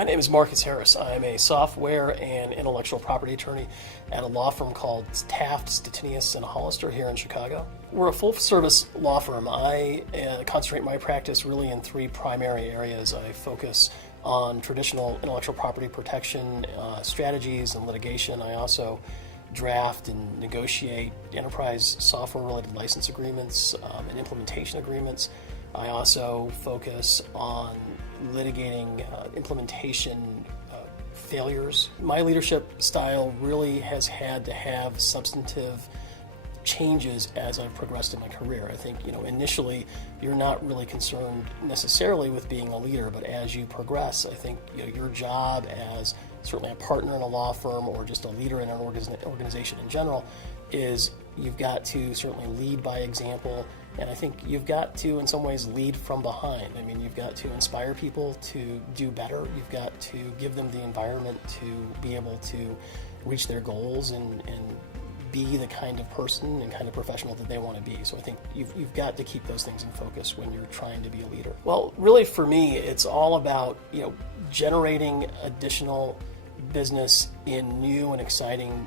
My name is Marcus Harris. I'm a software and intellectual property attorney at a law firm called Taft, Stettinius, and Hollister here in Chicago. We're a full-service law firm. I concentrate my practice really in three primary areas. I focus on traditional intellectual property protection strategies and litigation. I also draft and negotiate enterprise software-related license agreements and implementation agreements. I also focus on litigating implementation failures. My leadership style really has had to have substantive changes as I've progressed in my career. I think, initially you're not really concerned necessarily with being a leader, but as you progress, I think your job as certainly a partner in a law firm or just a leader in an organization in general is you've got to certainly lead by example, and I think you've got to in some ways lead from behind. I mean, you've got to inspire people to do better. You've got to give them the environment to be able to reach their goals and be the kind of person and kind of professional that they want to be. So I think you've got to keep those things in focus when you're trying to be a leader. Well, really for me, it's all about generating additional business in new and exciting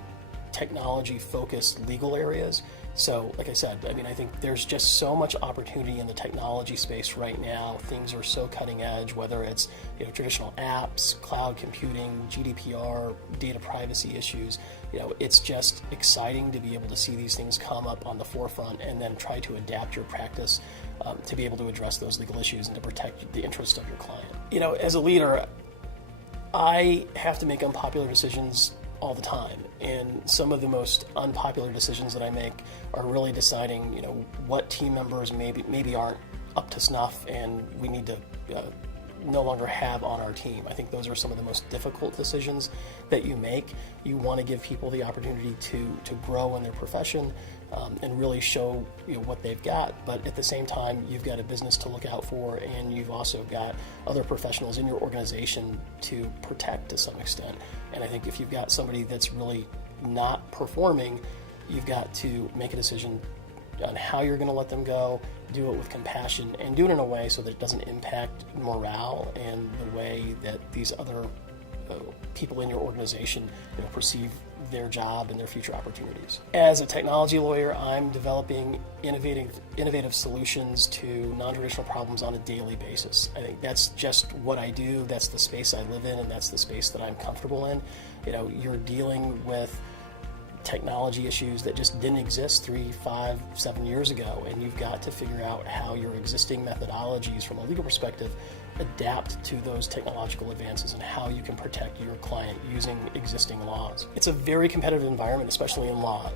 technology-focused legal areas. So, like I said, I think there's just so much opportunity in the technology space right now. Things are so cutting edge, whether it's traditional apps, cloud computing, GDPR, data privacy issues. It's just exciting to be able to see these things come up on the forefront and then try to adapt your practice to be able to address those legal issues and to protect the interests of your client. As a leader, I have to make unpopular decisions all the time, and some of the most unpopular decisions that I make are really deciding, what team members maybe aren't up to snuff, and we need to no longer have on our team. I think those are some of the most difficult decisions that you make. You want to give people the opportunity to grow in their profession and really show what they've got, but at the same time you've got a business to look out for, and you've also got other professionals in your organization to protect to some extent. And I think if you've got somebody that's really not performing, you've got to make a decision on how you're going to let them go, do it with compassion, and do it in a way so that it doesn't impact morale and the way that these other people in your organization perceive their job and their future opportunities. As a technology lawyer, I'm developing innovative solutions to non-traditional problems on a daily basis. I think that's just what I do. That's the space I live in, and that's the space that I'm comfortable in. You're dealing with technology issues that just didn't exist 3, 5, 7 years ago, and you've got to figure out how your existing methodologies from a legal perspective adapt to those technological advances and how you can protect your client using existing laws. It's a very competitive environment, especially in law.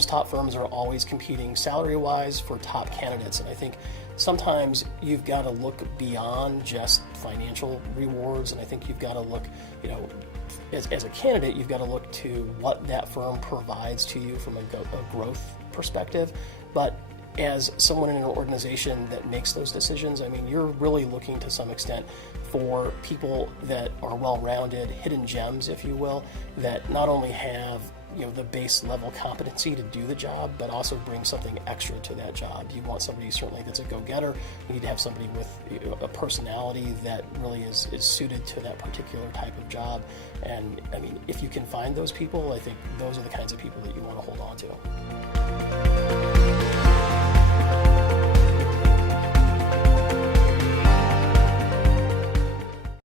Top firms are always competing salary-wise for top candidates, and I think sometimes you've got to look beyond just financial rewards, and I think you've got to look, as a candidate, you've got to look to what that firm provides to you from a growth perspective. But as someone in an organization that makes those decisions, you're really looking to some extent for people that are well-rounded, hidden gems, if you will, that not only have the base level competency to do the job, but also bring something extra to that job. You want somebody certainly that's a go-getter. You need to have somebody with a personality that really is suited to that particular type of job. And if you can find those people, I think those are the kinds of people that you want to hold on to.